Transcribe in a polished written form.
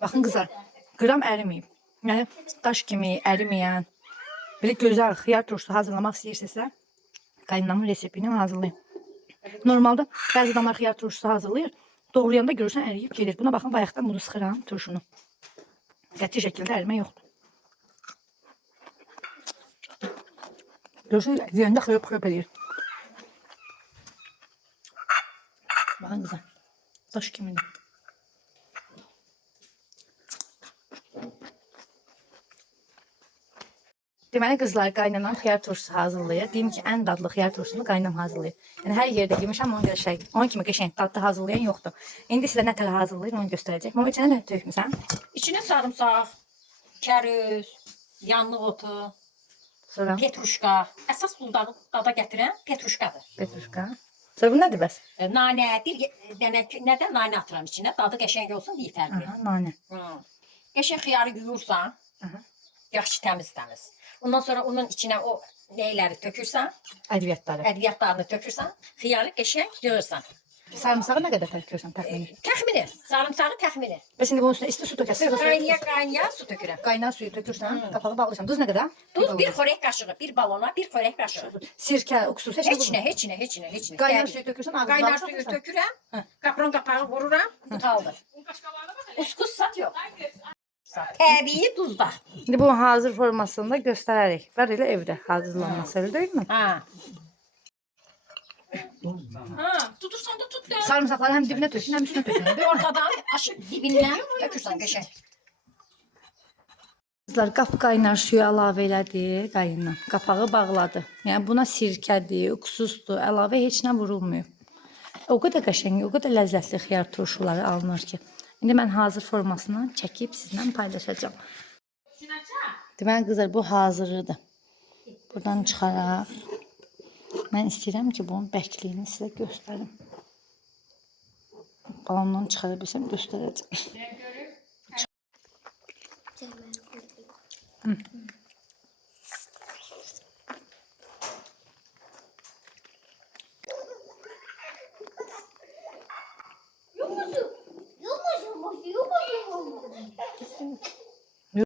Baxın qızlar, qram əriməyib. Yəni daş kimi əriməyən, belə gözəl xiyar turşusu hazırlamaq istəyirsinizsə, qaynanamın reseptini hazırlayın. Normalda bəzi adamlar xiyar turşusu hazırlayır, doğrayanda görürsən əriyib gelir. Buna baxın, bayaqdan bunu sıxıram turşunu. Qəti şəkildə ərimə yoxdur. Görürsən, yeyəndə xırp-xırp edir. Baxın qızlar, daş kimidir. Deməli qızlar, qaynanam xiyar turşusu hazırlayır. Deyim ki, ən dadlı xiyar turşusunu qaynanam hazırlayır. Yəni hər yerdə yemişəm, onun kimi qəşəng dadlı hazırlayan yoxdur. İndi sizə nə təhər hazırlayır, onu göstərəcək. Mama içinə nə tökmüsən? İçinə sarımsaq, kərüz, yanlıq otu, Sonra petruşka. Əsas bunları dada gətirən petruşkadır. petruşka. Sonra bu nədir bəs? Nanə, bir dənə nədən nanə atıram içinə, dadı qəşəng olsun deyə fərqli. Aha, nanə. Qəşəng xiyarı yuyursan, yaxşı təmiz. Ondan sonra onun içinə o neyləri tökürsən, Ədviyyatları. ədviyyatlarını tökürsən, xiyarı qəşəng yığırsan. Sarımsağı nə qədər tökürsən təxmini? Təxmini, sarımsağı təxmini. Bəs indi bunun üstünə isti su tökəsən, yoxsa Qaynaya su tökürəm. qaynar suyu tökürsən, qapağı bağlayırsan. Duz nə qədər? Duz bir xörək qaşığı, bir balona bir xörək qaşığı. Sirkə, uksus, Heç nə. Qaynar suyu tökürsən, ağzına Qaynar bağlayırsan. suyu tökürəm, qapının qapağı vururam, qutaldır. Uskus sat yox. Təbii duzda. İndi bu hazır formasında göstərərik. Var elə evdə hazırlanması, elə deyilmi? Ha. Ha, tutursan da tut da. Sarımsaqları həm dibinə tökün, həm üstünə tökün. Bir ortadan aşağı dibindən tökürsən qəşəng. Qızlar, qap qaynar suyu əlavə elədi qayından. Qapağı bağladı. Yəni buna sirkədir, uksusdur, əlavə heç nə vurulmuyor. O qədər qəşəng, o qədər ləzzətli xiyar turşuları alınır ki. İndi mən hazır formasını çəkib sizlə paylaşacağım. Deməli qızlar, bu hazırdır. Buradan çıxaraq. Mən istəyirəm ki, bunun bəkliyini sizə göstərim. Balondan çıxara bilsəm göstərəcəm.